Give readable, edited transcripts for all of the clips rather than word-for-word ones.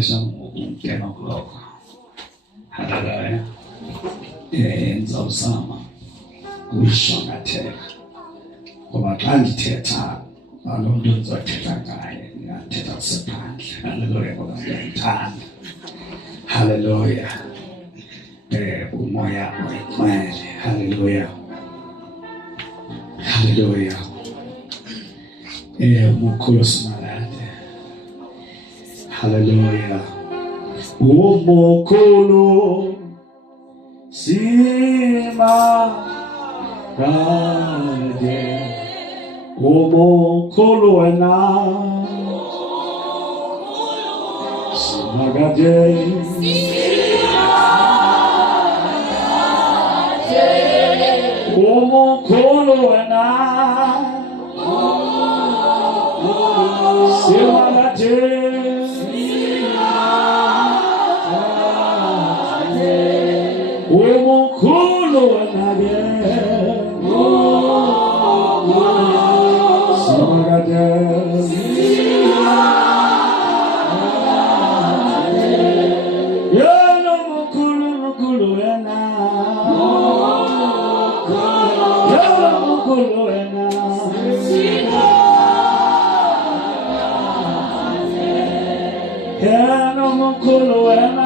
ixesha ukungena kuloko. Haleluya. Ndizawuzama uyishwankathela ngoba xa ndithetha loo nto ndizothetha ngaye ndingathetha kusephandle. Haleluya ngoba ndiyayithanda. Haleluya. Umoya oyingcwele. Haleluya. Haleluya. Umukhulu simalade. Haleluya. Umukhulu simalade. Umukhulu wena simalade. Umukhulu wena simalade. Umukhulu wena simalade. Yena umukhulu wena.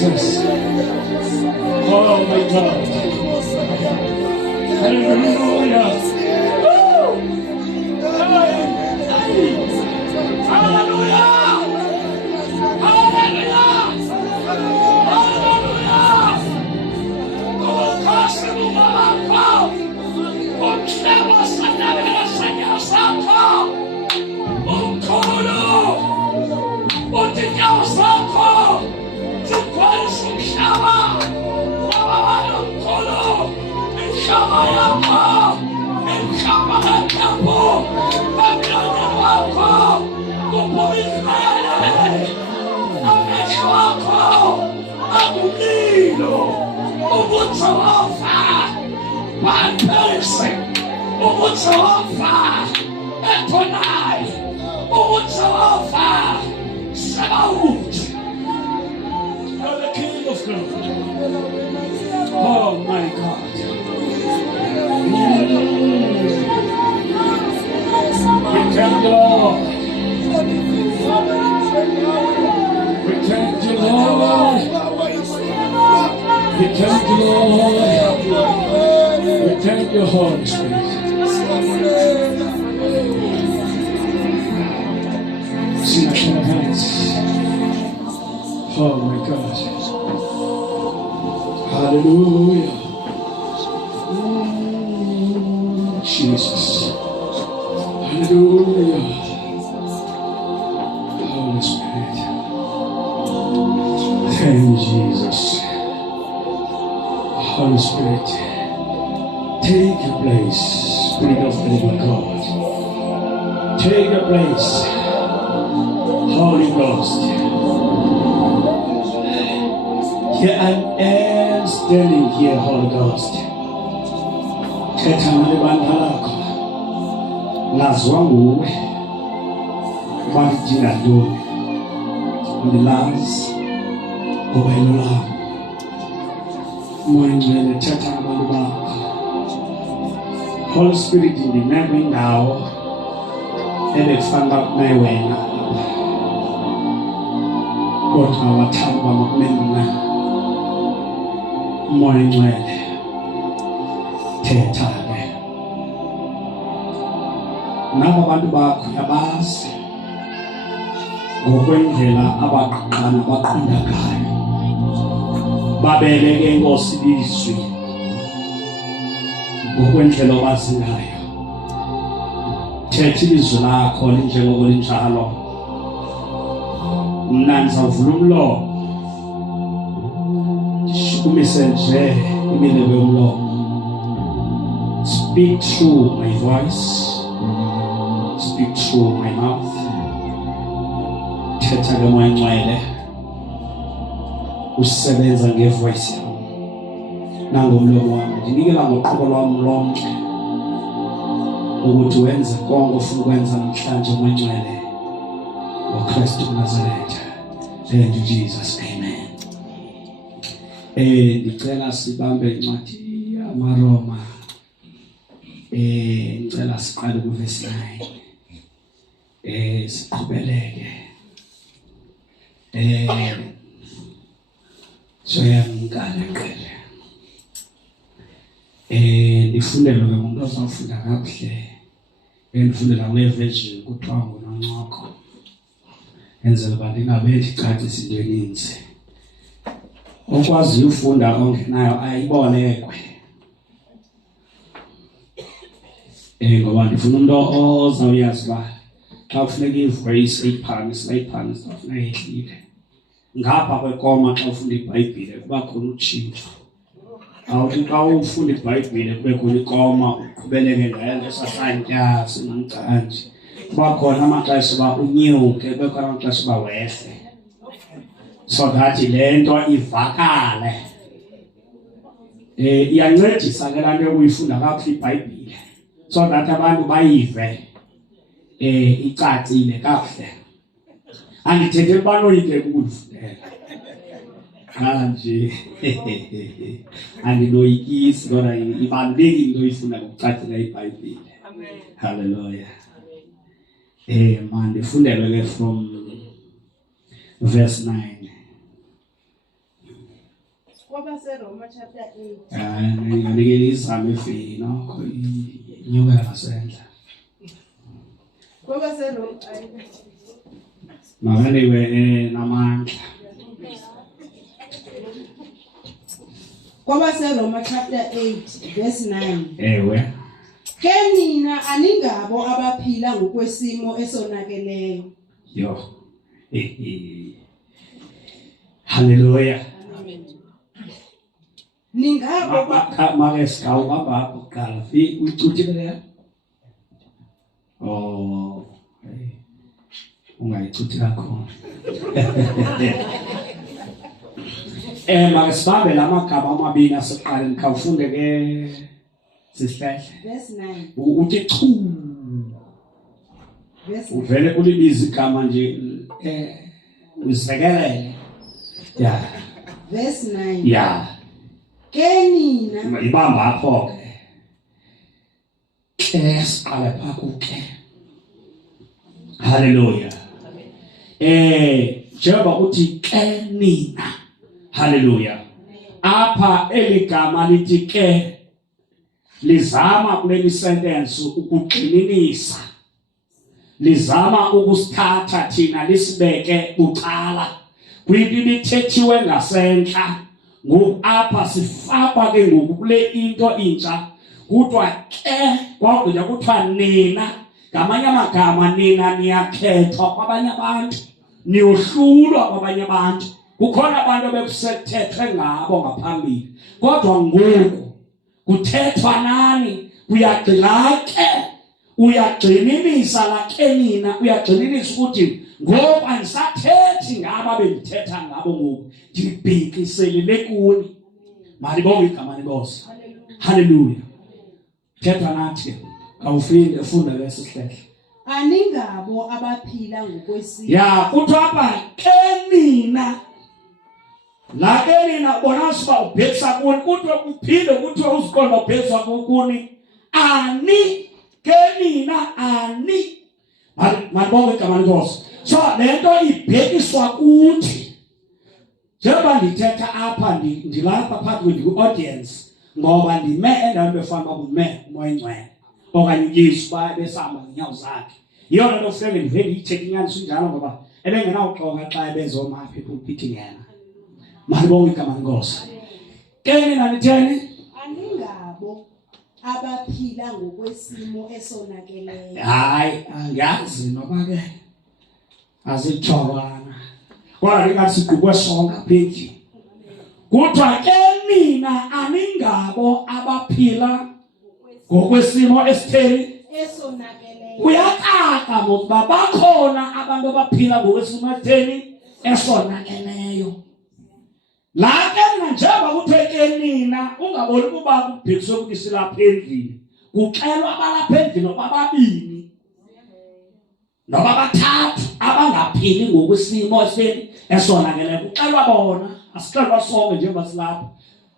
Jesus. Oh my God. Hallelujah. Umkhulu uDinyawo sakho sikhwalisa umhlaba Inhlama yakho, inhlama yakho, emlonyeni wakho, kuphumile. Amehlo wakho, akumilo, ubuthofa, banphese, ubuthofa, ekhonai, ubuthofa, sebawuthi. You're the King of glory. Oh my God. We thank you, Lord. We thank you, Lord. We thank you, Lord. We thank you, Holy Spirit. Sing a show of hands. Oh my God. Hallelujah. Jesus. Hallelujah. Holy Spirit. Thank you, Jesus. Holy Spirit. Take your place, Spirit of the living God. Take your place, Holy Ghost. Here I am standing here, Holy Ghost. Khetha nalibandla lakho. Lazwa nguwe. Bamdinga ntoni. Ndilazi ngoba yilo lam. Moya Oyingcwele thetha nabantu bakho. Holy Spirit ndineko indawo ebekufanele kume wena. Kodwa wathanda uba makume mna. Moya Oyingcwele thetha ke. Nabo abantu bakho yabazi ngokwendlela abaqaqana baqonda ngayo. Babeleke inkosi ilizwi ngokwendlela obazi ngayo. Thetha ilizwi lakho linjengoko linjalo. Mna ndizawuvula umlomo ndishukumise nje imilebe yomlomo. Speak through my voice. Speak through my mouth. Thetha ke Moya Oyingcwele. Usebenza ngevoice yami nangomlomo wami. Ndinikela ngoqobo lwami lonke ukuthi wenze konke ofuna ukwenza namhlanje Moya Oyingcwele ngoKristu uNazaretha. Thank you Jesus. Amen. Ndicela sibambe incwadi yamaRoma. Ngicela siqale kuverse 9. Siqhubeleke. Soyamkale. Ndifundele umuntu ozawufunda kakuhle. Ndifundela kule version kuthiwa nguNoncoko. Enzela uba ndingabethi chathi izinto eninzi. Okwaziyo ufunda ongenayo ayibolekwe. Ngoba ndifuna umuntu ozawuyazi uba xa kufuneka ivoice eyiphangisa kufuneka yehlile. Ngapha kwekoma xa ufunda iBhayibhile kuba khona utshintsho. Awuthi xa ufunda iBhayibhile kube khona ikoma uqhubeleke ngayo esasantya sinomcanje. Kuba khona amaxesha uba unyuke, kube khona amaxesha uba wehle. So that le nto ivakale. Iyancedisa ke laa nto yokuyifunda kakuhle iBhayibhile. So that abantu bayive icacile kakuhle. Andithethi banoyike ukufundela. Kanje. Andinoyikisi kodwa ibalulekile into oyifunda ngokucacile iBhayibhile. Amen. Hallelujah. Man, ndifundelwe ke from verse 9. KwabaseRoma chapter 8. Nginikele izame efini no inyuka ngasendla. KwabaseRoma Makaniwe namandla. KwabaseRoma chapter 8 verse 9. Ewe. Ke nina aningabo abaphila ngokwesimo esonakeleyo. Yo. Hallelujah. Ningabo make sikawu baba kuqala uyicuthile le oh ungayicuthi kakhulu make sibabe lamagama amabili asiqaleni khawufunde ke sisihle verse 9 uthi chu uvele ulibiza igama nje usekelele ya verse 9 ya ke nina ibamba apho ke siqale pha kuke haleluya njengoba uthi ke nina haleluya apha eligama lithi ke lizama kule sentence ukugxininisa lizama ukusithatha thina lisibeke bucala kwinto ibithethiwe ngasenhla ngoku apha sifakwa ke ngoku kule into intsha kuthiwa ke kwakudla kuthiwa nina ngamanye amagama nina niyakhethwa kwabanye abantu niyohlulwa kwabanye abantu kukhona abantu abekusethethwe ngabo ngaphambili kodwa ngoku kuthethwa nani uyagxila ke uyagxininisa la ke nina uyagxininisa ukuthi ngoku andisathethi ngaba bendithetha ngabo ngoku ndibhikiselele kuni malibonge igama lenkosi haleluya thetha nathi awufinde ufunda lesihlehle aningabo abaphila ngokwesimo ya kuthiwa apha ke nina la ke nina bona siba ubhekisa kuni kuthiwa kuphinde kuthiwa uziqonda ubhekiswa kuni ani ke nina ani malibonge igama lenkosi so lento ibhekiswa kuthi njengoba ndithetha apha ndilapha phakathi kwi-audience ngoba ndime endaweni befana kume Oyingcwele okanye uYesu besihamba ngenyawo zakhe yiyona nto kufanele ndive ndiyithethe inyaniso njalo ngoba ebengenawuxoka xa ebezomapha epulpitini yena malibonge igama lenkosi ke nina nitheni aningabo abaphila ngokwesimo esonakeleyo hayi angazi noba ke azitshorwana kodwa lingathi sigubwe sonke aphendli kuthiwa ke nina aningabo abaphila ngokwesimo esitheni esonakeleyo uyaqaka ngokuba bakhona abantu abaphila ngokwesimo esitheni esonakeleyo la ke mina njengoba kuthiwe ke nina ungaboni ukuba kubhekiswe kukisi lapha endlini kuxelwa abalapha endlini nobababini noba bathathu abangaphili ngokwesimo esitheni esonakeleyo kuxelwa bona asixelwa sonke njengoba silapha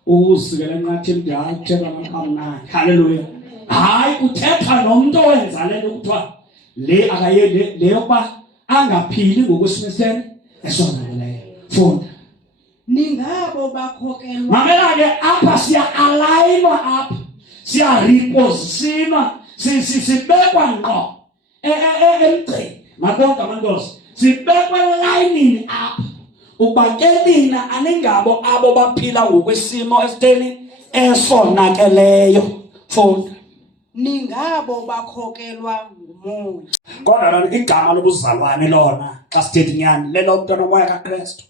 usikele enqatheni nje hayi kuthethwa namkamnandi haleluya hayi kuthethwa nomuntu owenza le nto kuthiwa le akaye le yokuba angaphili ngokwesimo esitheni esonakeleyo funda ningabo bakhokelwa mamela ke apha siya-alayinwa apha siya-repositionwa sibekwa ngqo emgceni mabonke amankosi sibekwa elayinini apha ukuba ke nina aningabo abo baphila ngokwesimo esitheni esonakeleyo funda ningabo bakhokelwa ngumoya kodwa lona igama lobuzalwane lona xa sithetha inyani lelo mntwana Moya kaKristu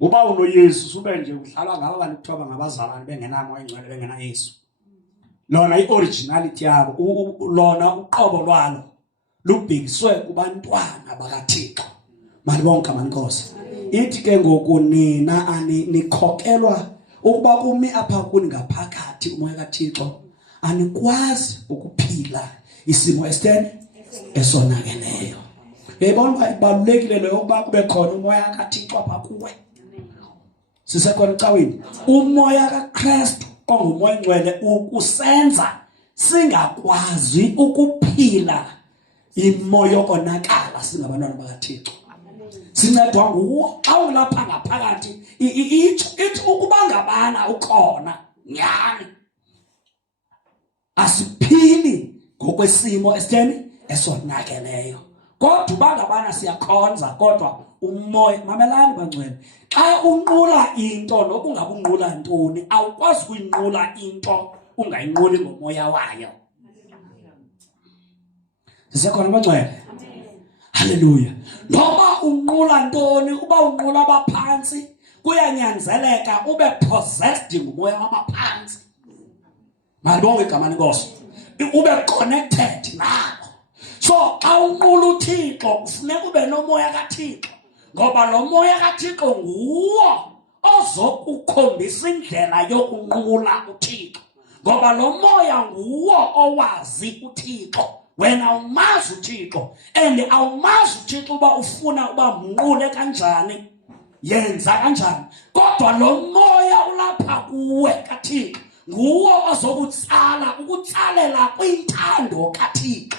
uba unoYesu sube nje udlala ngabo abantu kuthiwa ngabazalwane bengenamo Oyingcwele bengena Yesu lona i-originality yabo lona uqobo lwalo lubhekiswe kubantwana bakaThixo malibonke amankosi ithi ke ngoku nina anikhokelwa ukuba kumi apha kuni ngaphakathi umoya kaThixo anikwazi ukuphila isimo esitheni esonakeleyo uyayibona uba ibalulekile leyo ukuba kube khona umoya kaThixo apha kuwe sisekhona ecaweni umoya kaKristu ongumoya Oyingcwele ukusenza singakwazi ukuphila imoya yokonakala singabantwana bakaThixo sincedwa nguwo xa ulapha ngaphakathi ithi ukuba ngabana ukhona nyani asiphili ngokwesimo esitheni esonakeleyo kodwa uba ngabana siyakhonza kodwa umoya mamelani bangcwele xa unqula into noba ungabunqula ntoni awukwazi ukuyinqula into ungayinquli ngomoya wayo sisekhona bangcwele haleluya noba unqula ntoni uba unqula abaphansi kuyanyanzeleka ube possessed ngumoya wamaphansi. Malibonke igama lenkosi. Ube connected nabo. So xa unqula uThixo kufuneka ube nomoya kaThixo, ngoba lo moya kaThixo nguwo ozokukhombisa indlela yokunqula uThixo, ngoba lo moya nguwo owazi uThixo. Wena umazi uThixo and awumazi uThixo uba ufuna uba mnqule kanjani, yenza kanjani, kodwa lo moya ulapha kuwe kaThixo nguwo ozokutsala ukutsalela kwintando kaThixo.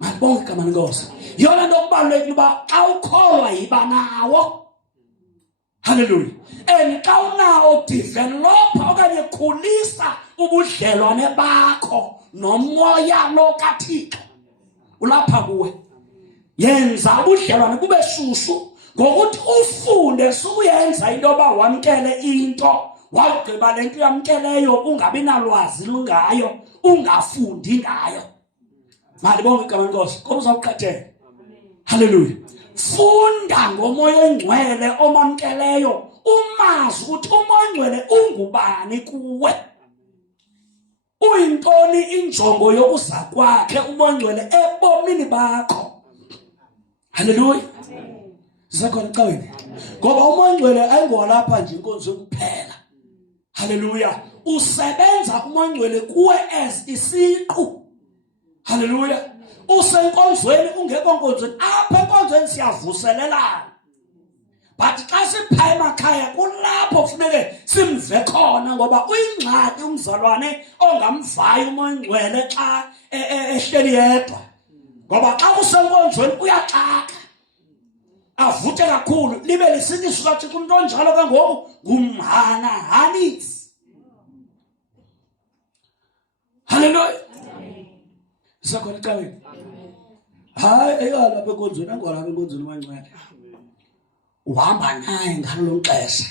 Malibonke igama lenkosi. Yona nto okubalulekile uba xa ukholwa yiba nawo. Hallelujah. And xa unawo developa okanye khulisa ubudlelwane bakho nomoya lo kaThixo ulapha kuwe. Yenza ubudlelwane bube shushu ngokuthi ufunde sukuyenza into yoba wamkele into, wawugqiba le nto uyamkeleyo ungabi nalwazi lungayo, ungafundi ngayo. Malibonke igama lenkosi, kodwa uzawuqathela. Hallelujah. Funda ngomoya oyingcwele omamkeleyo, umazi ukuthi umoya oyingcwele ungubani kuwe. Uyintoni injongo yokuza kwakhe umoya oyingcwele ebomini bakho. Hallelujah. Sisakhona ecaweni. Ngoba umoya oyingcwele ayingowalapha nje inkonzo kuphela. Hallelujah. Usebenza umoya oyingcwele kuwe as isiqu. Hallelujah. Usenkonzweni ungekho nkonzweni, apha enkonzweni siyavuselelana. But xa sipha emakhaya kulapho kufuneke simve khona, ngoba uyingxaki umzalwane ongamvayo umoya oyingcwele xa ehleli yedwa. Ngoba xa kusenkonzweni uyaxaka, avuthe kakhulu, libe lisinyiso kaThixo umuntu onjalo kangoku ngumhana-hanisi. Hallelujah. Sisakhona ecaweni. Hayi eyalapha enkonzweni, angolapha enkonzweni umoya oyingcwele. Uhamba naye ngalo xesha.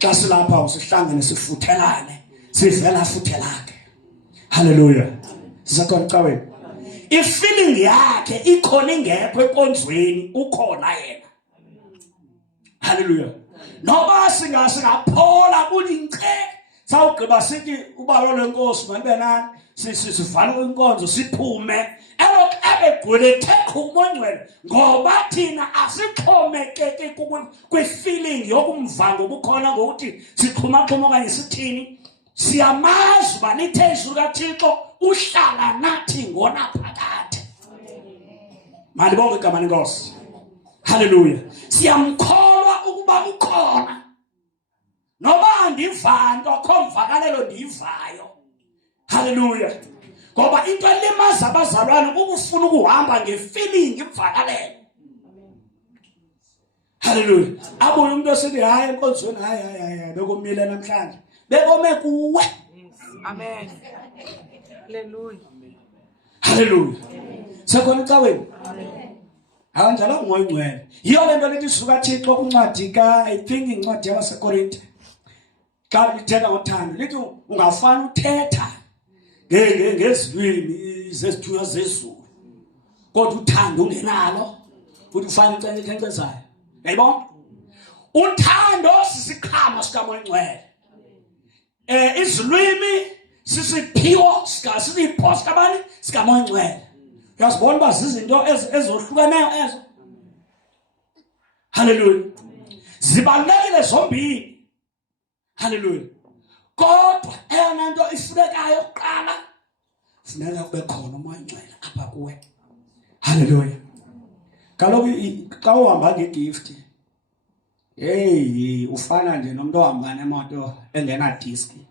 Xa silapha usihlangene sifuthelane, sivela futhe lakhe. Hallelujah. Sisakhona ecaweni. I-feeling yakhe ikhona ingekho enkonzweni, ukhona yena. Hallelujah. Noba singaphola kulince, sawugqiba sithi ubalo lenkosi malibe nani, sivale inkonzo siphume. Elok ebegcwele thekho umoya oyingcwele, ngoba thina asixhomekeke kwi-feeling yokumva ngobukhona ngokuthi sixhumaxhuma okanye sithini. Siyamazi uba lithe izwi likaThixo uhlala nathi ngonaphakade. Malibonke igama lenkosi. Hallelujah. Siyamkholwa ukuba ukhona, noba andiva nto akho mvakalelo ndiyivayo. Hallelujah. Ngoba into elimaza abazalwane ukufuna ukuhamba ngefeeling imvakalelo. Hallelujah. Abuye umuntu esithi hayi enkonzweni, hayi bekomile namhlanje, bekome kuwe. Amen. Hallelujah. Hallelujah. Sekhona ecaweni. Anjalo umoya oyingcwele. Yiyo le nto lithi suka Thixo kuncwadi I think incwadi yaseKorinte. Xa lithetha ngothando lithi ungafani uthetha ngezilwimi zesithunywa zezulu, kodwa uthando ungenalo, uthi ufana ikhencezayo. Yayibona? Uthando sisiqhamo sikamoya oyingcwele. Izilwimi sisiphiwo sisipho sikabani? Sikamoya oyingcwele. Uyazibona uba zizinto ezohlukeneyo ezo. Hallelujah. Zibalulekile zombini. Hallelujah. Kodwa eyona nto ifunekayo kuqala, funeka kube khona umoya oyingcwele apha kuwe. Hallelujah. Kaloku xa uhamba ngegift, ufana nje nomuntu ohamba nemoto engenadiski.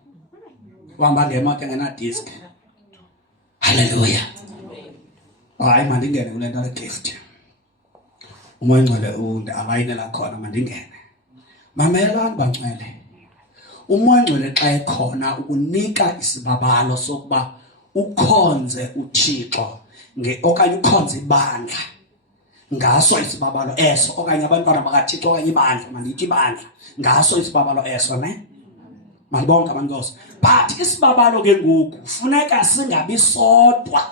Uhamba ngemoto engenadiski. Hallelujah. Hayi mandingene kule nto le-gift. Umoya oyingcwele alayinela khona, mandingene. Mamelani bangcwele. Umoya oyingcwele xa ekhona ukunika isibabalo sokuba ukhonze uThixo okanye ukhonze ibandla ngaso isibabalo eso, okanye abantwana bakaThixo okanye ibandla, mandithi ibandla ngaso isibabalo eso, ne? Malibonke amankosi. But isibabalo ke ngoku funeka singabi sodwa,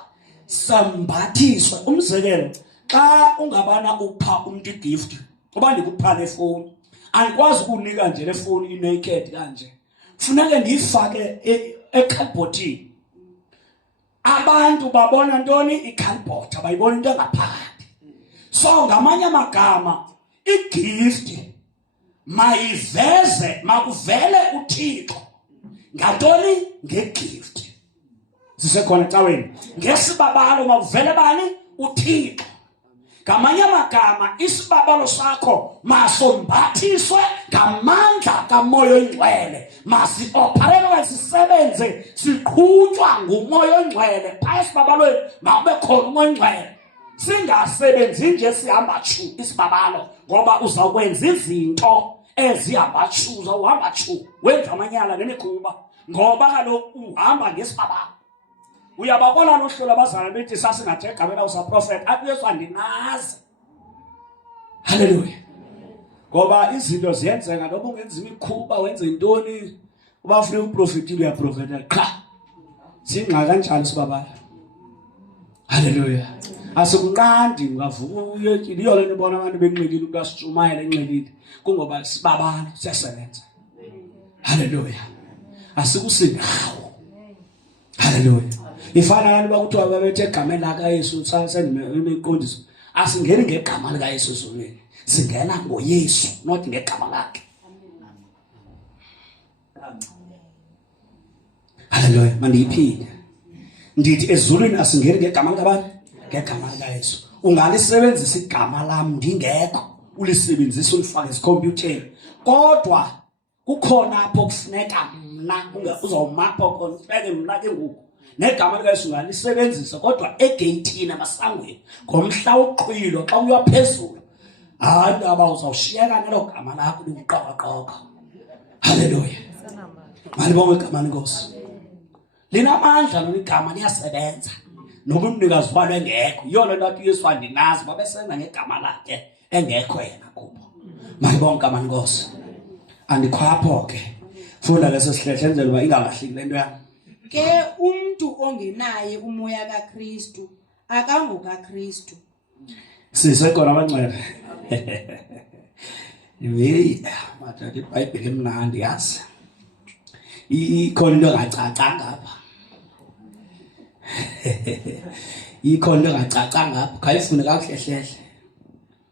sambathiswe. Umzekelo, xa ungabana upha umuntu igift, uba ndikupha nefowuni, Andikwazi ukunika nje le phone i-naked kanje. Kufuneka ndiyifake ekhalibhothini. Abantu babona ntoni? Ikhalibhotha, bayibona into engaphakathi. So ngamanye amagama, igift makuvele uThixo. Ngantoni? Ngegift. Sisekhona caweni. Ngesibabalo makuvele bani? UThixo. Ngamanye amagama, isibabalo sakho masombathiswe ngamandla kaMoya Oyingcwele. Masi-operate, sisebenze, siqhutywa nguMoya Oyingcwele. Phaya esibabalweni makube khona uMoya Oyingcwele. Singasebenzi nje sihamba chu isibabalo, ngoba uzawukwenza izinto ezihamba chu, uzawuhamba chu, wenza amanyala nemikhuba, ngoba kaloku uhamba ngesibabalo. Uyababona nohlola abazana bethi sasingathe gqabela usaprofet athi Yesu andinazi. Hallelujah. Ngoba izinto ziyenzeka noba ungenza imikhuba wenze intoni, uba ufuna uprofetile uyaprofeta qha. Singqa kanjalo sibabala. Hallelujah. Asikunqandi ungavuka uyekile iyo lento bona abantu benqilile ukuthi asitshumayele enqilile kungoba sibabala siyasebenza. Hallelujah. Asikusindawo. Hallelujah. Ifana abantu bakuthiwa babethe egama laka Yesu sasenimeqondiso. Asingeni ngegama lika Yesu sonke. Singena ngoYesu, not ngegama lakhe. Hallelujah. Mandiyiphinde. Ndithi ezulwini asingeni ngegama likabani? Ngegama lika Yesu. Ungalisebenzisa igama lami ndingekho, ulisebenzisa ulifake esikhompyutheni. Kodwa kukhona apho kufuneka mna uzawumapha khona ufike mna ke ngoku. Negama lika Yesu ungalisebenzisa kodwa egeyithini amasangweni ngomhla woqhwilo xa uya phezulu. Hayi aba uzawushiyeka nelo gama lakho liqoqoqoqa. Hallelujah. Malibonge igama lenkosi. Linamandla loligama liyasebenza. Noba umnikazi walo engekho. Yona lento athi Yesu andinazi babesenza ngegama lakhe engekho yena kubo. Malibonge igama lenkosi. Andikhapho ke. Funda leso sihlehle enzela uba ingalahleki lento yami. Ke umuntu ongenaye umoya kaKristu akangokaKristu. Sisekhona abangcwele. Hey, mathatha iBhayibheli emnandi yazi. Ikhona into engacacanga apha. Ikhona into engacacanga apha. Khayifune kakuhlehle.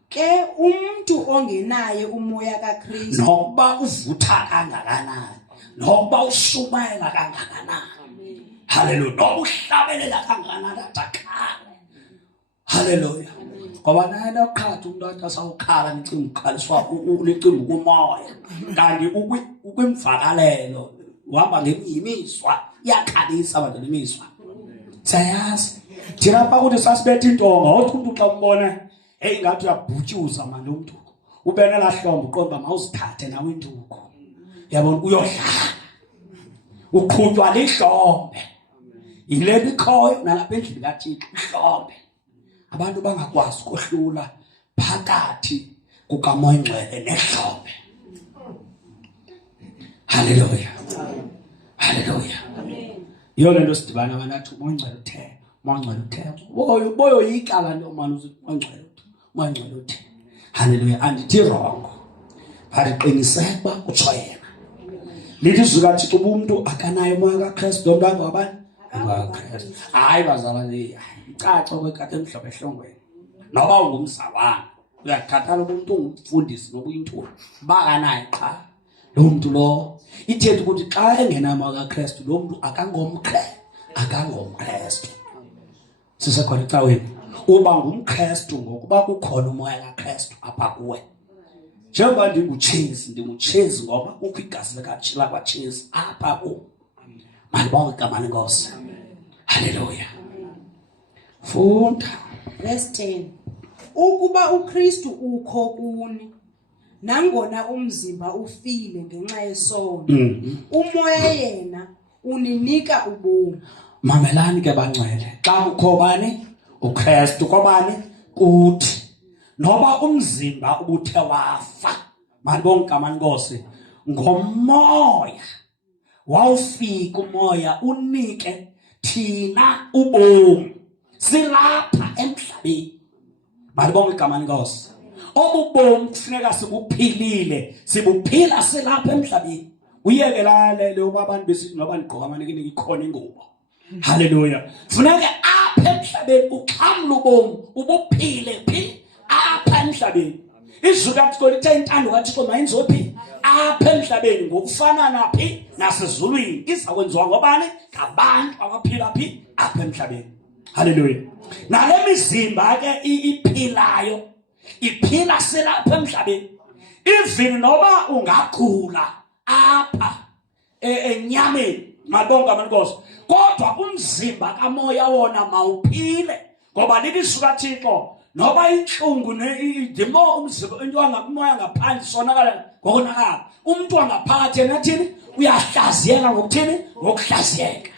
Ke umuntu ongenaye umoya kaKristu nokuba uvutha kangakanani, nokuba ushumayela kangakanani. Hallelujah. Nokuba uhlabelela kangakanani atakhala. Hallelujah. Ngoba naye noqhatha umuntu athi asawukhala nicimba ukhaliswa ulicimba ukumoya. Kanti ukwimvakalelo uhamba ngemiswa iyakhalisa abantu lemiswa. Siyayazi. Thina apha ukuthi sasibetha intonga, othi umuntu xa umbona hey ngathi uyabhutyuza manje umuntu. Ubene la hlombe uqomba mawuzithathe nawe induku. Yabona uyodlala. Uqhutywa lihlombe. Ile likhoyo nalapha endlini kaThixo ihlombe. Abantu bangakwazi ukuhlula phakathi kukaMoya Oyingcwele nehlombe. Hallelujah. Hallelujah. Amen. Yona nto sidibana banathi uMoya Oyingcwele uthe, Moya Oyingcwele uthe. Boyoyika la nto manje uthi Moya Oyingcwele uthe, Moya Oyingcwele uthe. Hallelujah. Andithi wrong. Baliqiniseka uba utsho yena. Lilizwi kaThixo umuntu akanaye umoya kaKristu lo mntwana wabani? UkaKristu. Hayi bazalwane, icaca kwekade emhlophe ehlongweni. Noba ungumzalwane, uyathatha lo muntu ungumfundisi noba uyintoni. Bakanaye qha. Lo muntu lo ithethe ukuthi xa engenamoya kaKristu lo muntu akangomKristu. Sisekhona ecaweni. Uba ngumKristu ngokuba kukhona umoya kaKristu apha kuwe. Njengoba ndingutshezi ngoba kukho igazi likatshila kwatshezi apha kuwe. Malibonge igama lenkosi. Hallelujah. Funda. Verse 10. Ukuba uKristu ukho kuni, nangona umzimba ufile ngenxa yesono, umoya yena uninika ubomi. Mamelani ke bangcwele. Xa ukho bani? uKristu kobani? Kuthi. Noba umzimba ubuthe wafa. Malibonge igama lenkosi. Ngomoya. Wawufika umoya unike thina ubomi. Silapha emhlabeni. Malibonge igama lenkosi. obubomi kufuneka sibuphilile sibuphila silapha emhlabeni uyeke lale lo abantu besithi noba nigqoka amanike ikhona ingubo haleluya kufuneka apha emhlabeni uxhamla ubomi ubuphile phi apha emhlabeni izwi kaThixo lithe intando kaThixo mayinzophi apha emhlabeni ngokufana naphi nasezulwini izakwenziwa ngobani ngabantu abaphila phi apha emhlabeni haleluya nale mizimba ke iphilayo iphila selapha emhlabeni even noba ungagula apha enyameni mabonga amankosi kodwa umzimba kamoya wona mawuphile ngoba libizwi kaThixo noba inhlungu idimo umzimba into wangamoya ngaphandle sonakala ngokonakala umuntu wangaphakathi enathini uyahlaziyeka ngokuthini ngokuhlaziyeka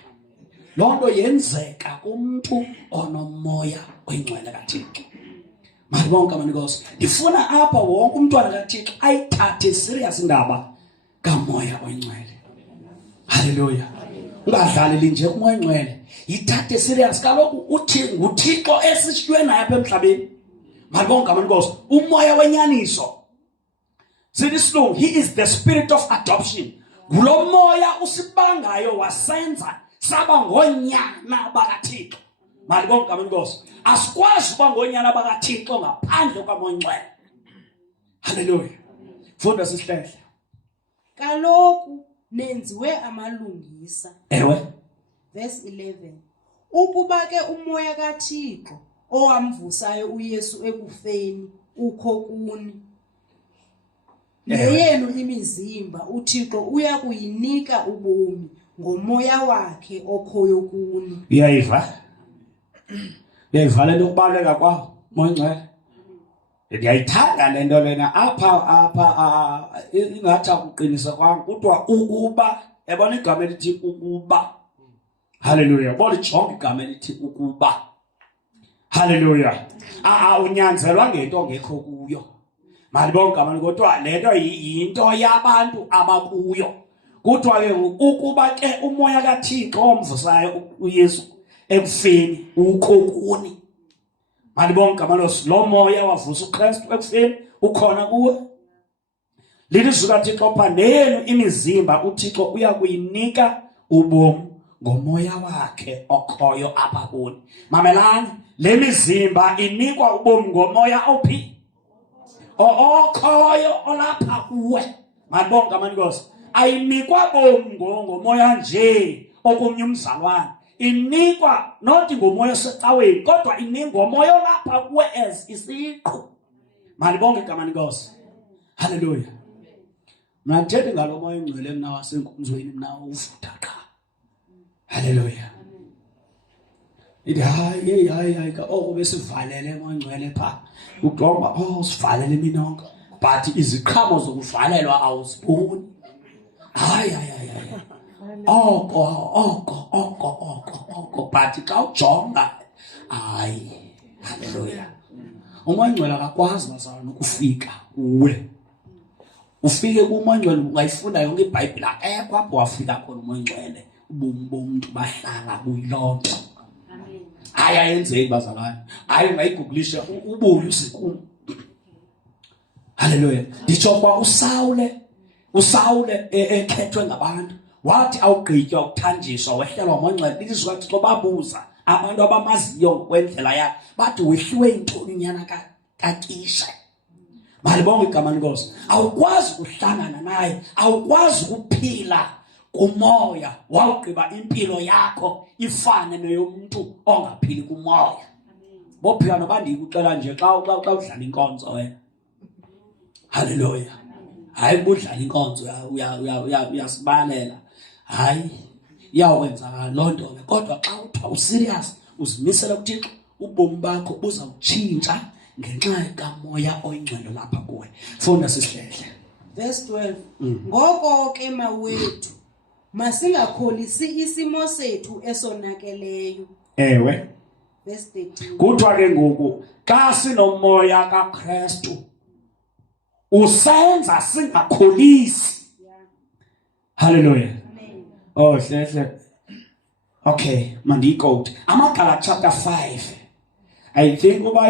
lonto yenzeka kumuntu onomoya oyingcwele kaThixo mabonke amankosi ndifuna apha wonke umntwana kaThixo ayithathe serious indaba kamoya oyingcwele haleluya ungadlaleli nje kumoya oyingcwele yithathe serious kaloku uthi nguThixo esishiywe naye apha emhlabeni mabonke amankosi umoya wenyaniso sithi silungu he is the spirit of adoption ngulo moya usibangayo wasenza saba ngonyana bakaThixo malibonke amankosi asikwazi uba ngonyana bakaThixo ngaphandle kwamoya oyingcwele haleluya funda sisihlehla kaloku nenziwe amalungisa ewe verse 11 ukuba ke umoya kaThixo owamvusayo uYesu ekufeni ukho kuni neyenu imizimba uThixo uya kuyinika ubomi ngomoya wakhe okhoyo kuni uyayiva le nto kubaleka kwawo moya oyingcwele ndiyayithanda le nto lena apha ingathi akuqinisa kwam kuthiwa ukuba yabona igama elithi ukuba haleluya bona ijonge igama elithi ukuba haleluya unyanzelwa ngento ongekho kuyo malibonke abantu kodwa le nto yinto yabantu abakuyo kuthiwa ke ukuba ke umoya kaThixo omvusayo uYesu ekufeni ukho kuni malibonke amalosi lo moya wavusa uKristu ekufeni ukhona kuwe lilizwi kaThixo pha neyenu imizimba uThixo uya kuyinika ubomi ngomoya wakhe okhoyo apha kuni mamelani le mizimba inikwa ubomi ngomoya ophi okhoyo olapha kuwe malibonke amankosi ayinikwa bomi ngomoya nje okumnye umzalwane inikwa not ngomoya osecaweni kodwa inikwa ngomoya olapha kuwe as isiqu malibonke igama lenkosi haleluya mna ndithethi ngalo moya oyingcwele mna wasenkonzweni mna uvutha qha haleluya ithi hayi ka besivalele moya oyingcwele pha uqomba sivalele iminongo but iziqhamo zokuvalelwa awuziboni hayi oko but xa ujonga hayi haleluya umoya oyingcwele akakwazi bazalwane ukufika kuwe ufike kumoya oyingcwele ungayifunda yonke iBhayibhile akekho apho wafika khona umoya oyingcwele ubomi bomntu bahlala kuyilonto hayi ayenzeki bazalwane hayi ungayigugulisha ubuye usikum haleluya nditsho kwa usawule ekhethwe ngabantu wathi awugqitywa ukuthanjiswa wehlelwa umoya oyingcwele ilizwi kaThixo babuza abantu abamaziyo ngokwendlela yakhe bathi wehliwe yintoni unyana kaKisha malibonke igama lenkosi awukwazi ukuhlangana naye awukwazi ukuphila kumoya wawugqiba impilo yakho ifane neyomuntu ongaphili kumoya bophila nobandikucela nje xa udlala inkonzo wena haleluya hayi budlala inkonzo uyasibalela hayi iyawenzakala loo nto ke kodwa xa uthiwa userious uzimisela kuThixo ubomi bakho buzawutshintsha ngenxa kamoya oyingcwele lapha kuwe funda sisihlehla verse 12 ngoko ke mawethu masingakholisi isimo sethu esonakeleyo ewe verse 13 kuthiwa ke ngoku xa sinomoya kaKristu usenza singakholisi haleluya hle okay mandiyikode Amagala chapter 5 I think uba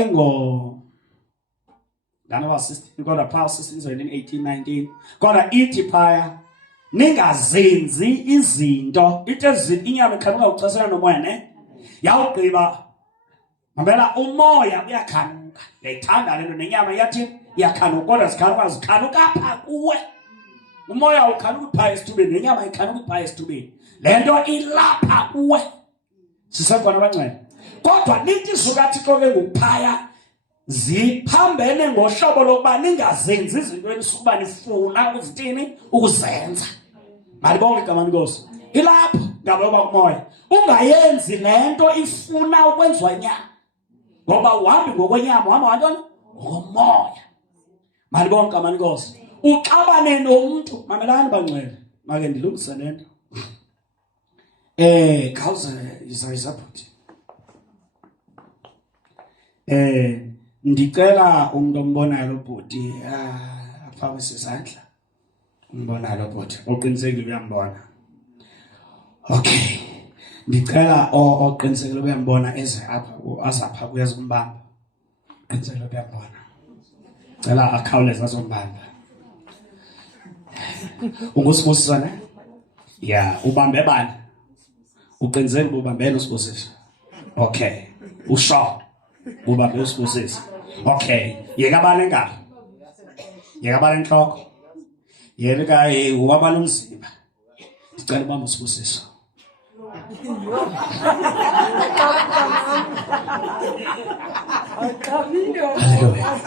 Ndanaba 16 kodwa phaa 16 18 19 kodwa ithi phaya ningazenzi izinto inyama ikhanuka ucasana nomoya ne yawugqiba mamela umoya uyakhanuka yayithanda lento nenyama yathi iyakhanuka kodwa zikhanuka apha kuwe umoya ukhanuka phaya esithubeni nenyama ikhanuka phaya esithubeni lento ilapha kuwe sisekhona abangcwele kodwa nithi sukaThixo ke ngokuphaya ziphambene ngohlobo lokuba ningazenzi izinto enisukuba nifuna ukuzithini ukuzenza malibonke igama lenkosi ilapho ngaba kumoya ungayenzi lento ifuna ukwenziwa inyama ngoba uhambi ngokwenyama uhamba ngantoni ngomoya malibonke igama lenkosi uxabane nomuntu mamelani bangcwele make ndilungise lento khawuze izaphuthi ndicela umuntu ombonayo lo bhuti apha kwesizandla umbonayo lo bhuti oqinisekile uyambona okay ndicela oqinisekile uyambona azapha kuyezombamba qinisekile uyambona cela akhawuleze azombamba ungusibusisa ne ya ubambe bani uqiniseke ubambele usibusiso okay usho ubambe usibusiso okay yeka bani ngalo yeka bani enhloko yeka ubabala umzimba ndicela ubambe usibusiso Hallelujah.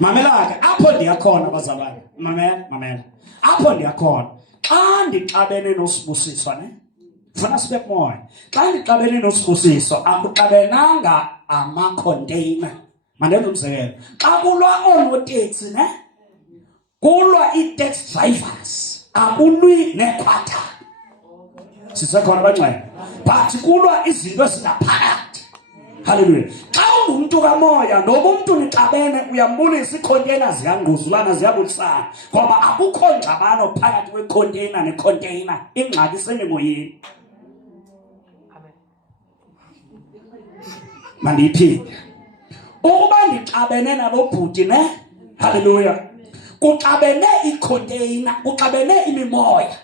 Mamela apho ndiyakhona bazalwane mamela apho ndiyakhona xa ndixabene nosibusiswa ne funa sibe moya xa ndixabene nosibusiswa akuxabenanga ama-container mandenze umzekelo xa kulwa oonoteksi ne kulwa ii-taxi drivers akulwi nekhwatha sisekhona abangcwele but kulwa izinto ezingaphakathi hallelujah xa ungumntu kamoya noba umntu nixabene uyambulisa iikhonteyina ziyangquzulana ziyabulisana ngoba akukho ngxabano phakathi kwekhonteyina nekhonteyina ingxaki isemoyeni mandiyiphinde ukuba ndixabene nalo bhuti ne hallelujah kuxabene ikhonteyina kuxabene imimoya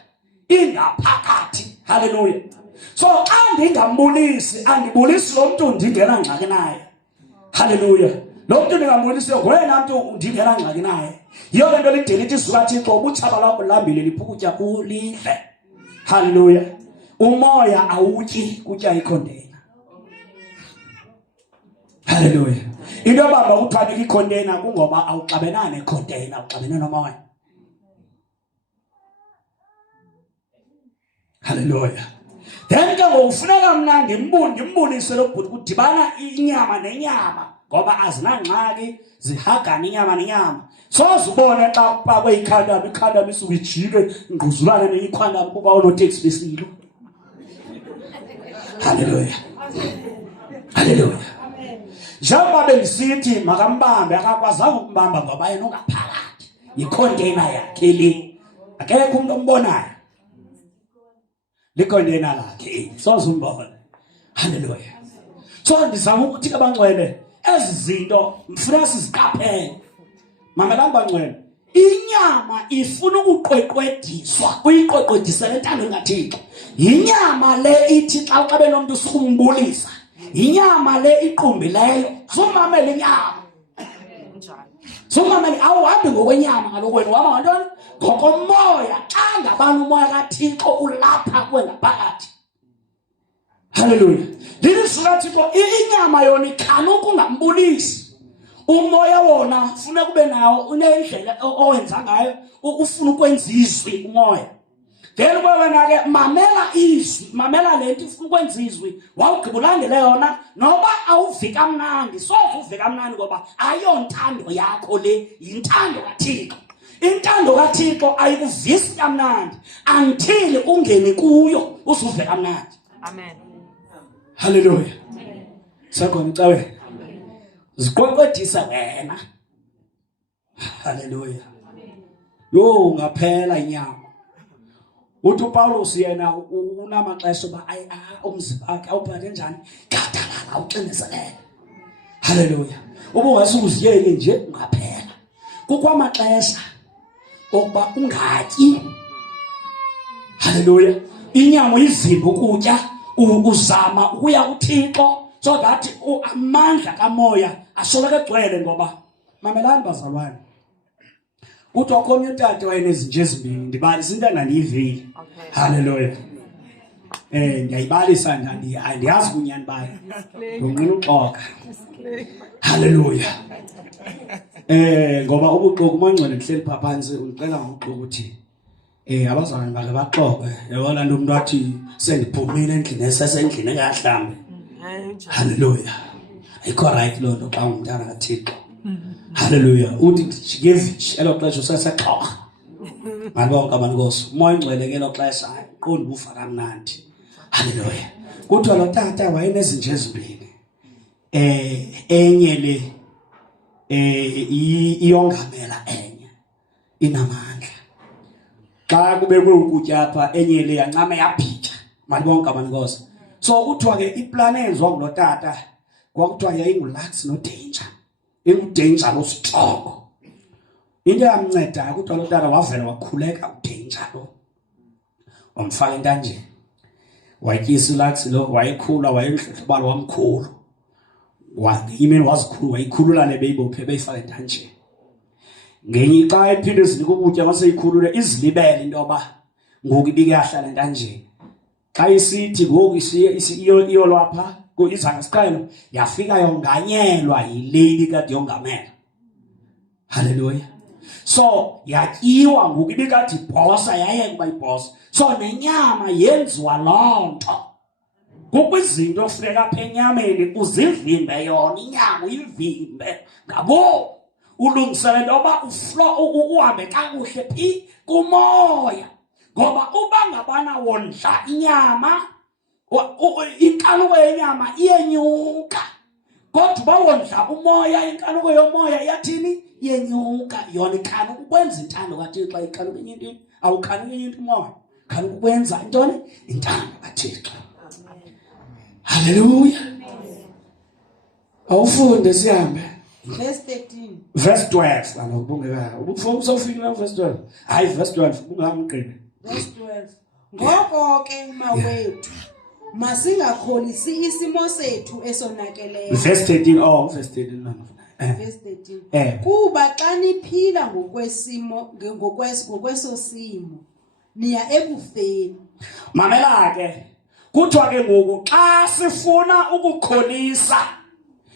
ingaphakathi hallelujah so xa ndingambulisi andibulisi lo mntu ndingena ngxaki naye hallelujah lo mntu ndingambulisi ngoyena mntu ndingena ngxaki naye yiyo le nto lide lithi sukaThixo ubutshaba lwakho lambile liphukutya kulidle hallelujah umoya awutyi kutya ikhonteyina hallelujah into yobamba kuthiwa ikhonteyina kungoba awuxabenane nekhonteyina uxabene nomoya hallelujah then ke ngokufuneka mna ndimbulise lo bhuti kudibana inyama nenyama ngoba azinangxaki zihagana inyama nenyama soze ubone xa kupakwe ikhandam isuke ijike ngquzulana neyikhwandam kuba unoteksi besilo hallelujah hallelujah njengoba bendisithi makambambe akakwazanga ukumbamba ngoba yena ungaphakathi yikhonteyina yakhe le akekho umuntu ombonayo likhonteyina lakhe soze umbone hallelujah so ndizama ukuthi ke bangcwele ezi zinto mfuneka siziqaphele mamelani bangcwele inyama ifuna ukuqweqwediswa uyiqweqwedisele entando engathixo yinyama le ithi xa uxabe nomntu sukumbulisa inyama le iqumbileyo zumamela inyama zumamela awuhambi ngokwenyama kaloku wena uhamba ngantoni ngokomoya xa ngabani umoya kaThixo ulapha kuwe ngaphakathi hallelujah lilisukaThixo inyama yona ikhanuka ungambulisi umoya wona ufuna kube nawo unendlela owenza ngayo ufuna ukwenza izwi umoya then kwena ke mamela izwi mamela lento ufuna ukwenza izwi wawugqibulandele yona noba awuvika mnandi soze uvika mnandi ngoba ayontando yakho le yintando kaThixo intando kaThixo ayikuvisi kamnandi until ungene kuyo usuve kamnandi Amen. hallelujah sakhona icawe ziqweqwedisa wena hallelujah yo ngaphela inyama uthi uPaulus yena unamaxesha ba umzimba wakhe awuphathe njani gadalala ucinezelele hallelujah ubungasuziyeke nje ungaphela kukwamaxesha okuba ungatyi. Haleluya. Inyama uyivimba ukutya uzama ukuya kuThixo so that amandla kamoya asoloko egcwele. Ngoba mamelani bazalwane, kuthiwa khona utata wayenezinja ezimbini, ndibalisa into endandiyivile. Haleluya. Ndiyayibalisa andiyazi kunyani bayo ndonqina uxoka. Haleluya. Ngoba ubuxoki uMangcwele ndihleli phaa phantsi undixela ngobuxoki ukuthi abazalwane bakhe baxoxe. Yabona nto umuntu athi sendiphumile endlini esesendlini engahlambi. Haleluya. Ayikho right loo nto xa ungumntana kaThixo. Haleluya. Uthi ndijikevishi elo xesha usesexhorha. Mali bonke abantu Nkosi. Umoya Oyingcwele ke elo xesha qonda ubufa kamnandi. Haleluya. Kuthiwa lo tata wayenezinja ezimbini. Enye le iyongamela enye inamandla. Xa kubekwe ukutya apha enye le yancame yabhitya. Mali bonke abantu Nkosi. So kuthiwa ke iplan enziwa ngulo tata kwakuthiwa yayingulax nodanger. Ingudanger lo strong. Into yamnceda kuthiwa lo tata wavela wakhuleka udanger lo. Wamfaka entanjeni. Wayityisa ulax lo wayikhula wayemhlobalo wamkhulu. Imini wazikhulu wayikhulula nebeyibophe beyifaka entanjeni. Ngenye xa ephinde zinika ukutya maseyikhulule izilibele into yoba ngoku ibike yahlala entanjeni. Xa isithi ngoku iyolwapha izanga siqelo yafika yonganyelwa yileli kade yongamela. Haleluya. So yatyiwa ngoku ibikade ibhosa yayeka ukuba ibhosa. So nenyama yenziwa loo nto. Kukho izinto ofuneka apha enyameni uzivimbe yona inyama uyivimbe ngabo. Ulungisele into yoba uhambe kakuhle phi kumoya. Ngoba uba ngabana wondla inyama inkanuko yenyama iyenyuka. Kodwa uba wondla umoya inkanuko yomoya iyathini iyenyuka. Yona ikhanuka ukwenza intando kaThixo. Ikhanuka enye into awukhanuka enye into umoya. Khanuka ukwenza intoni intando kaThixo. Haleluya. Awufunde sihambe. Verse 13. Verse 12 kaloku bungeka. Ubusofika verse 12. Hayi verse 12 bungamqini. Verse 12. Ngoko ke mawethu masingakholisi isimo sethu esonakeleyo. Verse 13 verse 13 Verse 13. Kuba xa niphila ngokweso simo niya ebufeni. Mamela ke kuthiwa ke ngoku xa sifuna ukukholisa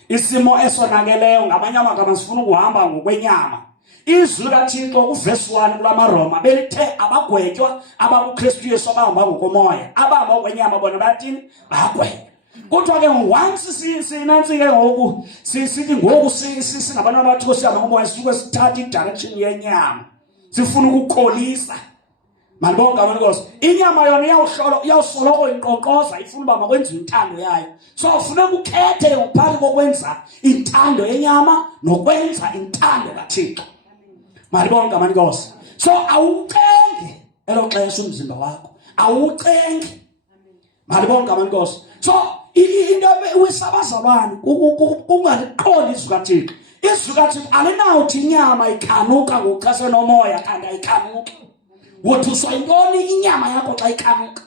isimo esonakeleyo ngamanye amagama sifuna ukuhamba ngokwenyama. Izwi kaThixo kuverse 1 kulamaroma belithe abagwetywa abakuKristu Yesu abahamba ngokomoya abahamba ngokwenyama bona bathini bagwetywa. Kuthiwa ke once sinansi ke ngoku sithi ngoku singabantu abathiko sihamba ngomoya sisuke sithatha idirection yenyama sifuna ukukholisa. Malibonke abantu Nkosi. Inyama yona iyawusoloko inqoqoza ifuna uba makwenziwe intando yayo. So ufuneka ukhethe ngaphandle kokwenza intando yenyama nokwenza intando kaThixo. Malibonke abantu Nkosi. So awucenge elo xesha umzimba wakho. Awucenge. Malibonke abantu Nkosi. So into wisabazalwane ungaliqondi izwi kaThixo. Izwi kaThixo alinawuthi inyama ikhanuka ngokuxhasa nomoya kanti ayikhanuki. Wothuswa intoni inyama yakho xa ikhanuka?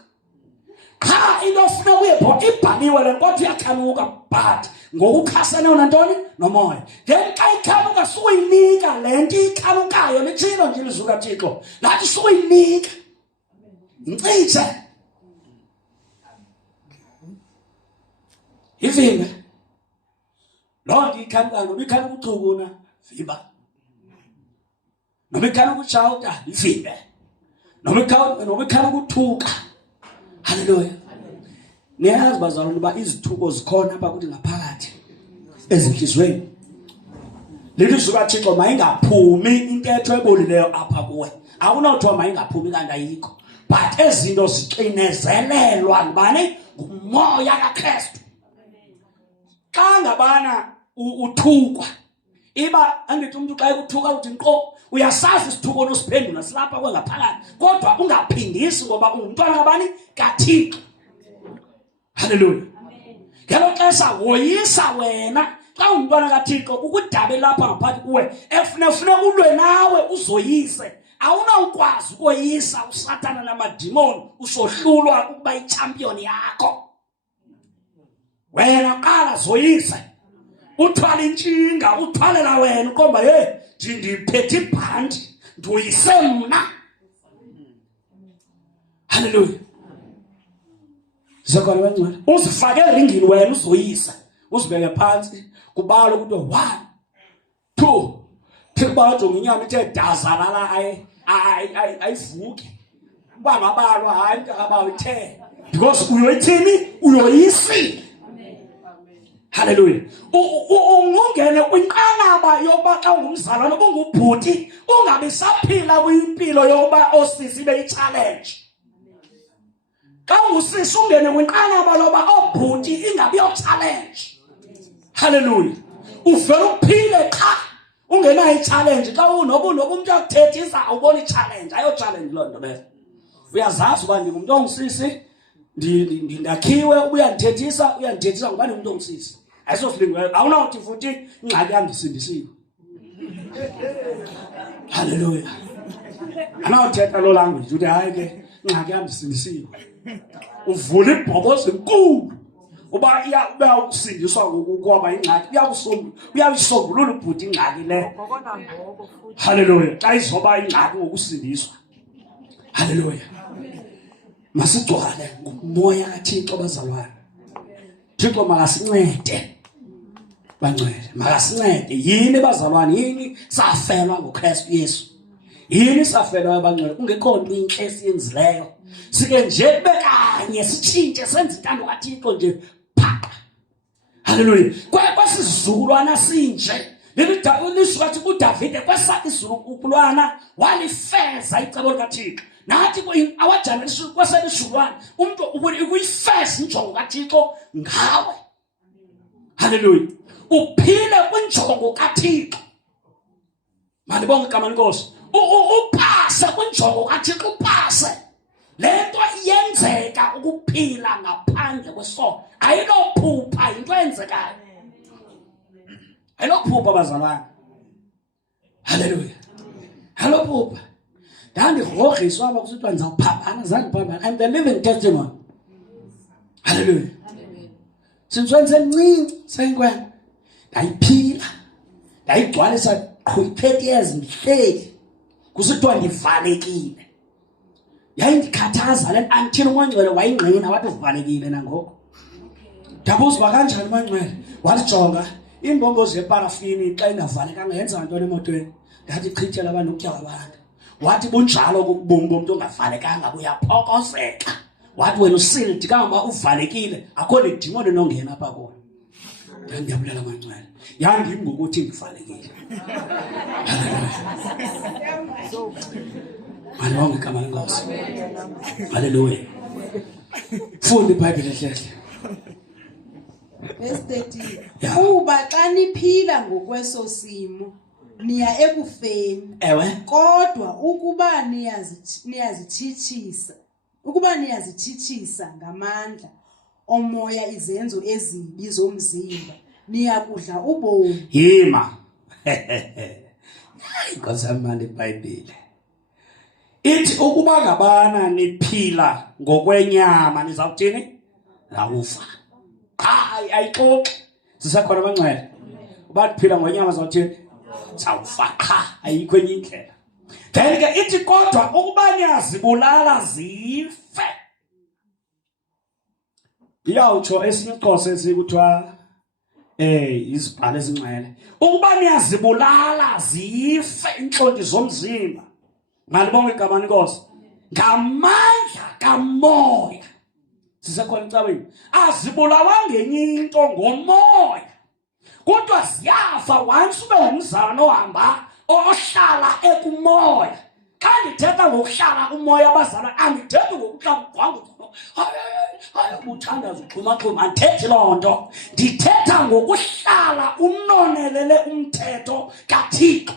Cha into ofuna uyebho ibhaliwe le nkonzo iyakhanuka but ngokukhasene nantoni nomoya. Then xa ikhanuka suyinika le nto ikhanukayo litshilo nje ilizwi kaThixo. Lathi suyinika. Ncithe. Ivimbe. Loo nto ikhanukayo noma ikhanuka uxukuna vimba. Noma ikhanuka utshawuta ivimbe. Noma ikhanuka uthuka. Haleluya. Niyazi bazalwane uba izithuko zikhona apha kuthi ngaphakathi ezinhlizweni. Lelizwi kaThixo mayingaphumi intetho ebolileyo apha kuwe. Akunawuthiwa mayingaphumi kanti ayikho. But ezinto zixinezelelwa ngubani? Ngumoya kaKristu. Xa ngabana uthukwa iba angithi umuntu xa ekuthuka uthi nqo uyasazi isithuko nosiphendula silapha kwengaphakathi kodwa ungaphindisi ngoba ungumntwana kabani kaThixo. Haleluya. Ngelo xesha woyisa wena xa ungumntwana kaThixo ukudabe lapha ngaphakathi kuwe efuna ulwe nawe uzoyise awunawukwazi ukoyisa uSathana namadimoni usohlulwa ukuba ichampion yakho wena qala zoyise uthwala intshinga uthwalela wena ukomba ndiphethe ibhandi ndoyise mna. Hallelujah. Zakona bangcwele uzifake eringini wena uzoyisa uzibeke phansi kubalo ukuthi 1 2 phela ujonga inyama ithe dazalala ayivuke uba ngabalwa hayi akabawo ithe because uyoyithini uyoyisi. Hallelujah. Ungungene kwinqanaba yoba xa ungumzalwane ubungubhuti ungabe saphila kwimpilo yoba osisi beyi-challenge. Xa ungusisi ungene kwinqanaba loba obhuti ingabe yo-challenge. Hallelujah. Uvele uphile qha ungenayo i-challenge xa noba umuntu akuthethisa ubona i-challenge ayo-challenge loo nto bese. Uyazazi uba ndingumuntu ongusisi ndakhiwe uyandithethisa ngoba ndingumuntu ongusisi. Ayisoflinga awunawuthi futhi ingxaki yami ndisindisiwe. Hallelujah. Anawuthetha lo language uthi hayi ke ingxaki yami ndisindisiwe. Uvula ibhobozi enkulu uba uyawusindiswa ngokuba ingxaki uyayisombulula ubhuti ingxaki le. Hallelujah. Xa izoba ingxaki ngokusindiswa. Hallelujah. Masigcwale ngumoya kaThixo bazalwane. Thixo makasincede bangcwele makasincede. Yini bazalwane yini safelwa ngoKristu Yesu. Yini safelwa abangcwele kungekho nto inhle esiyenzileyo. Sike nje bekanye sitshintshe senze intando kaThixo nje phaqa. Hallelujah. Kwesizukulwana sinje liswathi uDavide kwesakisizukulwana walifeza icebo likaThixo. Nathi our generation kwesisizukulwana umuntu ukuyifeza injongo kaThixo ngawe. Hallelujah. Uphile kwinjongo kaThixo. Malibonke igama lenkosi. Upase kwinjongo kaThixo upase. Lento iyenzeka ukuphila ngaphandle kwesono. Ayinophupha into eyenzekayo. Ayinophupha bazalwane. Hallelujah. Ayinophupha. Ndandigrogriswa aba kusithiwa ndizawuphambana zandiphambana. I'm the living testimony. Hallelujah. Since mncinci senkwe ndayiphila. Ndayigcwalisa 30 years ndihleli. Kusithiwa ndivalekile. Yayindikhathaza le until uMoya wayingqina wathi uvalekile nangoku. Ndabuza kanjani uMoya walijonga imbombo zeparafini xa ingavalekanga yenza ntoni emotweni. Ndathi chithela abantu ukutya kwabantu. Wathi bunjalo kubomi bomuntu ongavalekanga buyaphokozeka. Wathi wena usildi kangaba uvalekile akho nedimoni nongena apha kuwe. Ngiyabulela Oyingcwele. Yangimi ngokuthi ngivalekile. Malibonke igama lenkosi. Hallelujah. Funda iBhayibheli ehlehle. Verse 13. Kuba xa niphila ngokweso simo niya ekufeni. Ewe. Kodwa ukuba niyazithithisa ngamandla omoya izenzo ezibi zomzimba niyakudla ubomi. Yima. Inkosi yamandi iBhayibheli. Ithi ukuba ngabana niphila ngokwenyama nizawuthini? Zawufa. Hayi ayixoxe. Sisakhona abangcwele. Uba niphila ngokwenyama zawuthini? Zawufa. Ayikho enye indlela. Then ke ithi kodwa ukuba niyazibulala zife. Iyawutsho esinye iXhosa esikuthiwa izibhalo ezingcwele. Ukuba niyazibulala zife intlonti zomzimba. Malibonke igama lenkosi. Ngamandla kamoya. Sisekhona ecaweni. Azibulawa ngenye into ngomoya. Kodwa ziyafa once ube ngumzalwane ohamba ohlala ekumoya. Xa ndithetha ngokuhlala umoya abazalwane andithethi ngokuhlala ugwangulo. Hayi uthandaza uxhumaxhuma andithethi loo nto. Ndithetha ngokuhlala unonelele umthetho kaThixo.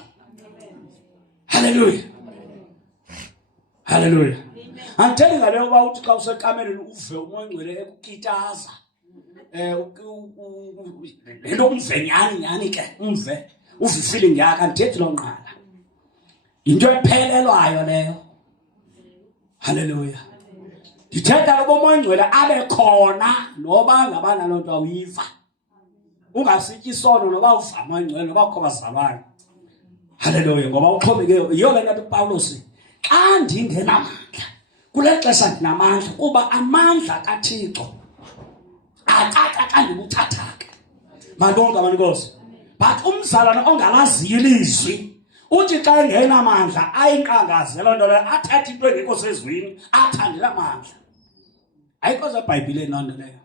Hallelujah. Hallelujah. Andithethi ngaleyo uba uthi xa useqameleni uve uMoya Oyingcwele ekukitaza. lento umve nyani ke umve uve feeling yakhe andithethi lo nqala into ephelelwayo leyo. Haleluya. Ndithetha ukuba umoya oyingcwele abe khona noba ngabana loo nto awuyiva. Ungasityi isono noba uva umoya oyingcwele noba ukho bazalwane. Haleluya. Ngoba uxhomeke yiyo le nto uPawulos xa ndingenamandla kule xesha ndinamandla kuba amandla kaThixo akaka xa ndibuthathaka. Mandonke abaninkosi. But umzalwane ongalaziyo ilizwi uthi xa engenamandla ayinkqangaze loo nto leyo athethe into engekho sezwini athandela amandla. Ayikho zeBhayibhileni loo nto leyo.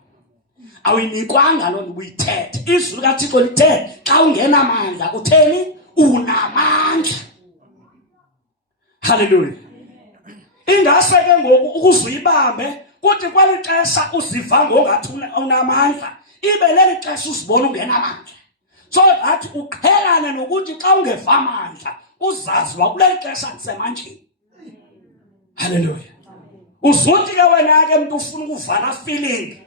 Awuyinikwanga loo nto ubuyithethe. Izwi likaThixo lithe xa ungenamandla utheni? Unamandla. Haleluya. Ingase ke ngoku ukuzuyibambe kuthi kweli xesha uziva ngongathi unamandla ibe leli xesha uzibona ungenamandla. So that uqhelane nokuthi xa ungeva amandla uzazi uba kuleli xesha ndisemandleni. Haleluya. Uzuthi ke wena ke mntu ufuna ukuvana feeling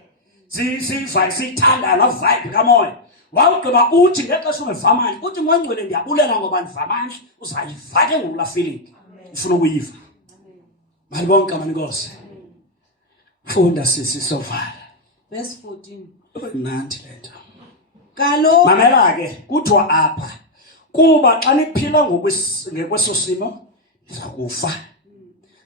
siyithanda la vibe kamoya. Wawugqiba uthi ngexesha ungeva amandla uthi Moya Oyingcwele ndiyabulela ngoba ndiva amandla uzayiva ke ngoku la feeling ufuna ukuyiva. Malibonke abaninkosi. Funda sisi sovala. Verse 14. Mnandi lento. Kaloku mamela ke kuthiwa apha kuba xa niphila ngekweso simo nizakufa.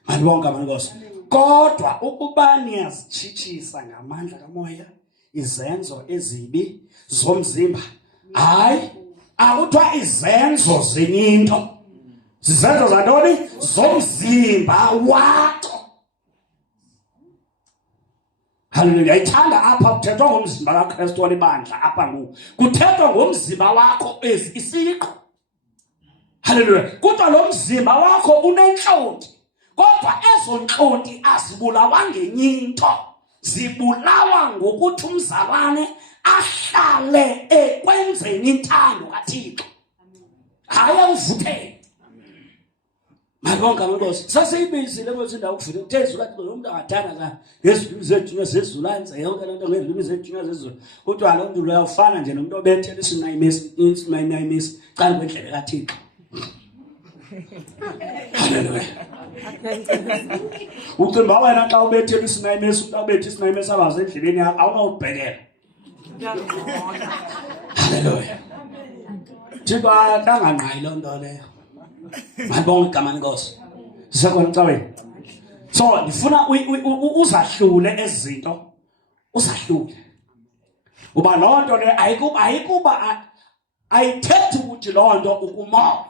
Malibonke abaninkosi. Kodwa ukuba niyazitshitshisa ngamandla kamoya izenzo ezibi zomzimba hayi akuthiwa izenzo zenyinto zizenzo zantoni zomzimba wakho. Haleluya. Ayithanda apha kuthethwa ngomzimba kaKristu walibandla apha ngoku kuthethwa ngomzimba wakho isiqo. Haleluya. Kodwa lo mzimba wakho unentlonti kodwa ezo ntlonti azibulawa ngenyinto zibulawa ngokuthi umzalwane ahlale ekwenzeni intando kaThixo hayi awuvuthele. Malibonke abaninkosi. Sasiyibizile kwethu indawo ukuvile uthezwe kathi lo muntu angathanda ngezilimi zethu zezulu enze yonke lento ngezilimi zethu zezulu. Kodwa lo muntu lo uyafana nje nomuntu obethela isinayimesi cala kwendlebe kaThixo. Haleluya. Ucimba wena xa ubethela isinayimesi umuntu obethe isinayimesi abaze endlebeni yakho awunawubhekela. Haleluya. Thixo akangangqayi loo nto leyo. Malibonke igama lenkosi. Sisekhona ecaweni. So ndifuna uzahlule ezinto. Uzahlule. Uba loo nto le ayikuba ayithethi ukuthi loo nto ukumoya.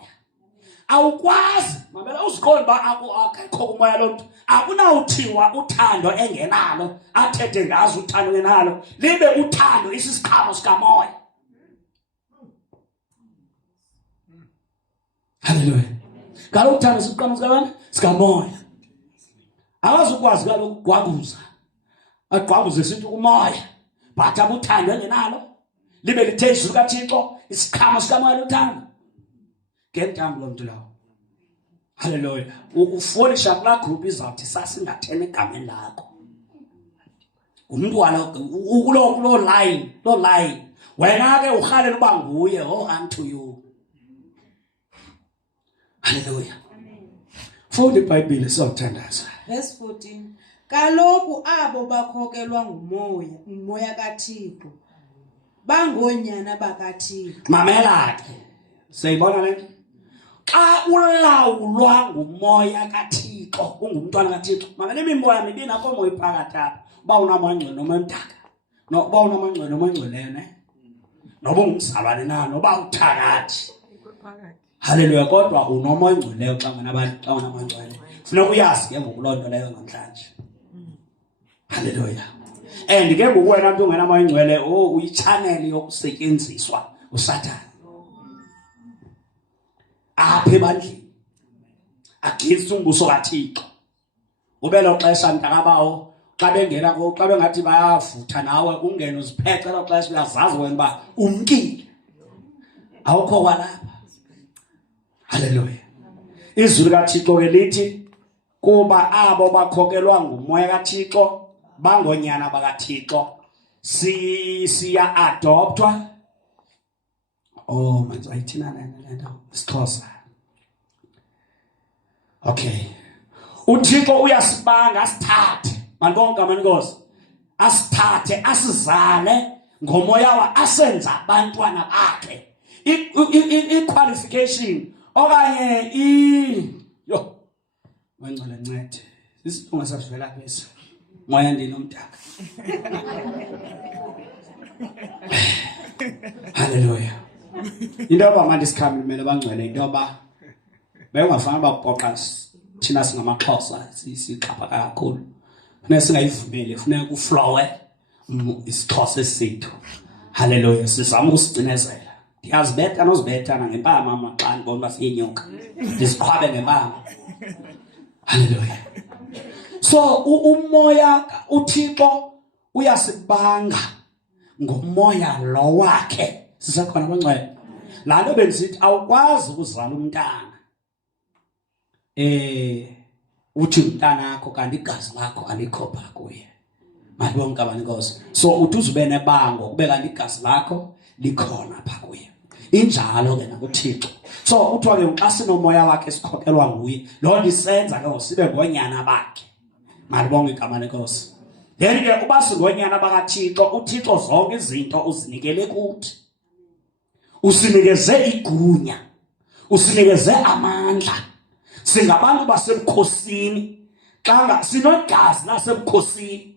Awukwazi mamela uziqonde uba akekho kumoya lo mntu akunawuthiwa uthando engenalo athethe ngazo uthando engenalo libe uthando isisiqhamo sikamoya. Haleluya. Kaloku uthando isiqhamo sikabani? Sikamoya. Akazukwazi kaloku ukugwaguza agwaguze sithi umoya but abuthando engenalo libe lithe izwi likaThixo isiqhamo sikamoya lothando. Ngentando lo mntu lawo. Haleluya. Ufolisha kulaa group izawuthi sasingatheni egameni lakho. Umntwana kuloo line wena ke urhalela uba nguye unto you. Haleluya. Funda iBhayibhile siyothandaza. Verse 14. Kaloku abo bakhokelwa ngumoya kaThixo bangonyana bakaThixo. Mamela ke. Siyibona le nto? Xa ulawulwa ngumoya kaThixo ungumntwana kaThixo. Mamela imimoya mibini akho moya iphakathi apha. Uba unamoya oyingcwele noma emdaka. Noba unamoya oyingcwele noma oyingcweleyo ne. Noba ungumzalwane na noba uthakathi. Haleluya. Kodwa unomoya oyingcweleyo xa unamoya oyingcwele. Funeka uyazi ke ngoku loo nto leyo namhlanje. Haleluya. And ke ngoku wena mntu ungenamoya oyingcwele uyichanel yokusetyenziswa uSathane. Apha ebandleni against umbuso kaThixo. Ubelo xesha mntakabawo xa bengena xa bengathi bayavutha nawe ungene uziphexe lo xesha uyazazi wena uba umkile. Awukho kwalapha. Haleluya. Izwi likaThixo ke lithi kuba abo bakhokelwa ngumoya kaThixo bangonyana bakaThixo. siya adoptwa. Oh manje ayithina lento isiXhosa. Okay. uThixo uyasibanga asithathe malibonke amanikosi asithathe asizale ngomoya wa asenza abantwana bakhe i-qualification okanye yo Oyingcwele ncede isifungo sasivela phezulu Moya ndinomdaka. Hallelujah. Into yoba manje sikhamba kumele bangcwele into yoba bengafana bapoqa thina singamaXhosa sixhapha kakhulu. Funeka singayivumeli, funeka kuflowe isiXhosa sethu. Hallelujah. Sizama ukusicinezela. Ndiyazibetha nozibethana ngempama amaxani ngoba siyenyoka. Ndiziqhwabe ngempama. Hallelujah. So umoya uThixo uyasibanga ngomoya lo wakhe. Sisakhona abangcwele. La nto benisithi awukwazi ukuzala umntana. Uthi umntana wakho kanti igazi lakho alikho pha kuye. Malibonke abanikosi. So uthi uzube nebango kube kanti igazi lakho likhona pha kuye. Injalo ke nakuThixo. So uthiwa ke xa sinomoya wakhe sikhokelwa nguye, lo ndisenza ke sibe ngonyana bakhe. Malibonke igama lenkosi. Then ke uba singonyana bakaThixo, uThixo zonke izinto uzinikele kuthi. Usinikeze igunya. Usinikeze amandla. Singabantu basebukhosini. Xa sinogazi lasebukhosini.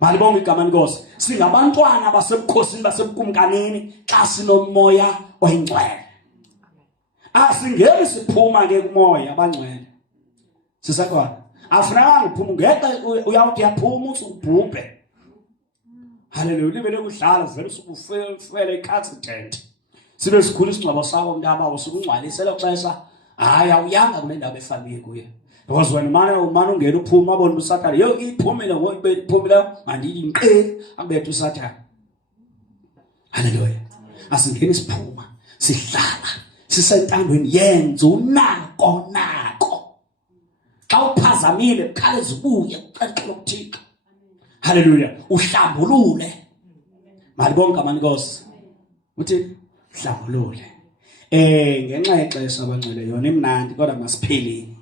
Malibonke igama lenkosi. Singabantwana basebukhosini basebukumkanini xa sinomoya oyingcwele. Asingeli siphuma ke kumoya abangcwele. Sisakhona. Afuneka uphuma ngexa uyawuthi yaphuma usubhubhe. Hallelujah. Libele kudlala vele usufele i-accident. Sibe sikhulu isingcwabo sakho mntaba usukungcwalisela xesha hayi awuyanga kule ndawo efanele kuye. Because when umane ungena uphuma abone uSathane yo iphumile ngoyiphumile mandiyinqe akubethe uSathane. Hallelujah. Asingeni siphuma sihlala sisentandweni yenza unako. Xa uphazamile khaleza ubuye uqaqele kuThixo. Hallelujah. Uhlambulule. Malibonke amanikosi. Uthi hlambulule. Ngenxa yexesha abangcwele yona imnandi kodwa masipheleni.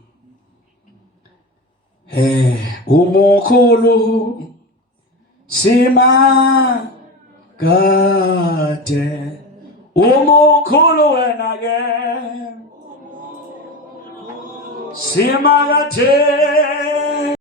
Umukhulu sima kade umukhulu wena ke sima kade